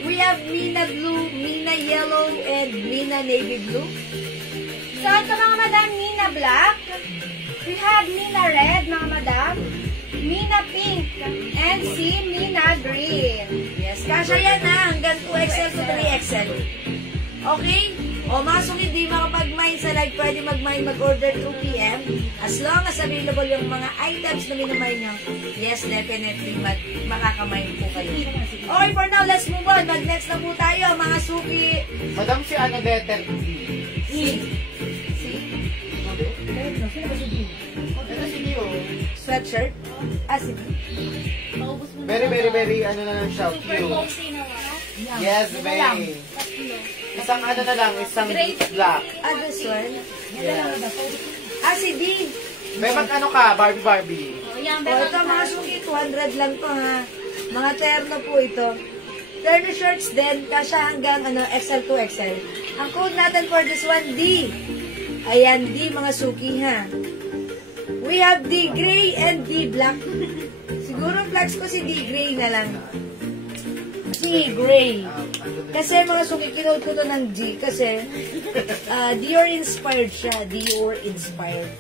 We have Mina Blue, Mina Yellow, and Mina Navy Blue. So, ito mga madam, Mina Black. We have Mina Red, mga madam. Mina Pink, and si Mina Green. Yes, kasha yan, ha? Hanggang 2XL to 3XL. Okay? O mga suki, di makapag-mine sa live, pwede mag-order 2 p.m. As long as available yung mga items na minamine nyo, yes, definitely, makakamine po kayo. Okay, for now, let's move on. Mag-next na po tayo, mga suki. Madam, si ano letter D? Ito si Leo. Sweatshirt. Si Very, ano na lang siya, cute. Yes, babe. Isang ano na lang, isang black. this one. Yes. Si D. May mag-ano ka, Barbie. O, yan, O, ito mga suki, 200 lang to, ha. Mga terno po ito. Terno shirts din, kasya hanggang XL to XL. Ang code natin for this one, D. Ayan, D mga suki, ha. We have D gray and D black. Siguro flex ko si D gray na lang. D gray. Kasi mga suki, kinode ko to ng G kasi Dior inspired siya. Dior inspired.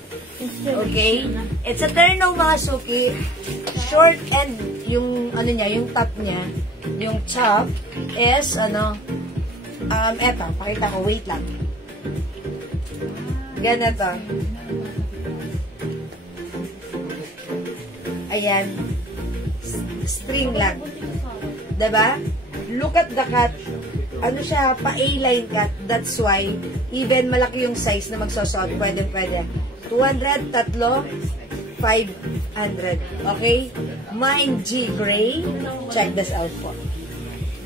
Okay? It's a terno mga suki. Short and yung niya, yung top niya, yung top is eto, pakita ko, wait lang. Ganito. Ayan. String lang. Diba? Look at the cut. Ano siya, pa-A-line cut. That's why, even malaki yung size na magsosot, pwede. 200, tatlo, 500. Okay? Mine G gray. Check this out po.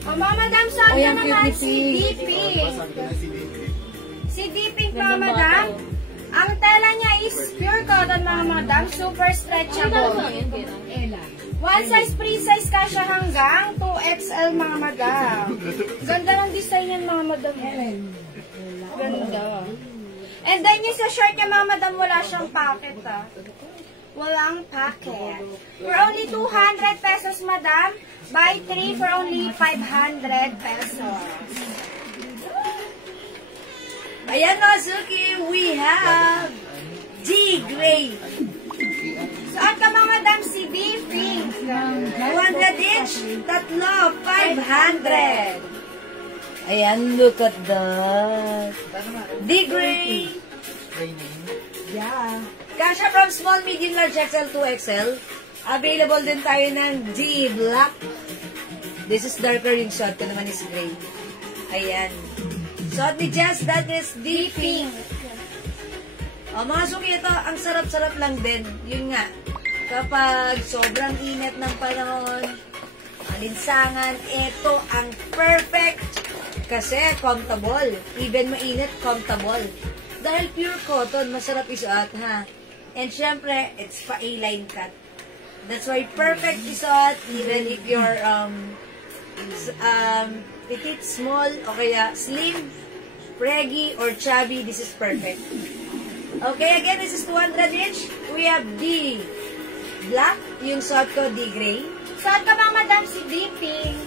O, mga madam, saan Ayan, na naman cute ni si D Pink? Si D Pink, mga madam. Ang tela niya is pure cotton, mga madam. Super stretchable. One size, free size ka siya hanggang 2XL, mga madam. Ganda ng design yan, mga madam. Ganda. And then yung sa shirt niya, mga madam, wala siyang pocket, ha. Walang pocket. For only 200 pesos, madam. Buy 3 for only 500 pesos. Ayan mga suki, we have G gray. So, at ka mga madam, si B Pink. 200 each, tatlo, 500. Ayan, look at that. D gray. Yeah. Kasha from small, medium, large, XL to XL. Available din tayo ng G black. This is darker, yung shot ko naman is gray. Ayan. Shot ni Jess, that is D pink. O mga suki, ito, ang sarap-sarap lang din. Yun nga, kapag sobrang init ng panahon, alinsangan, ito ang perfect. Kasi comfortable. Even mainit, comfortable. Dahil pure cotton, masarap isuot, ha? And syempre, it's pa A-line cut. That's why perfect isuot, even if you're petite, small, o kaya slim. preggy or chubby, this is perfect. Okay, again, this is 200 each. We have D black, yung suot ko, D gray. Suot ka mga madam si D pink.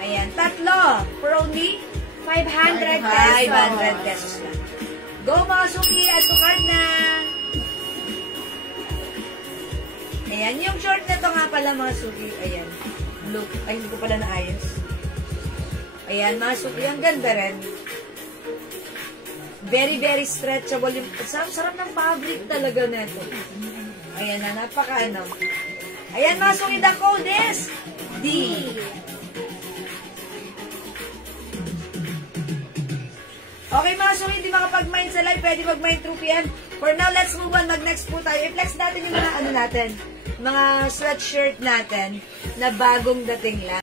Ayan, tatlo. For only 500 pesos. 500 pesos lang. Go mga suki, at to card na. Ayan, yung short na to nga pala mga suki. Ayan, blue. Ay, hindi ko pala naayos. Ayan, mga suki, ang ganda rin. Very, very stretchable. Yung, sarap ng fabric talaga nito. Ayan na, napaka ano. Ayan mga suki, the code is D. Okay mga suki, hindi makapag-mind sa live, pwede mag-mind through PM. For now, let's move on. Mag-next po tayo. I-flex natin yung mga ano natin, mga sweatshirt natin na bagong dating lang.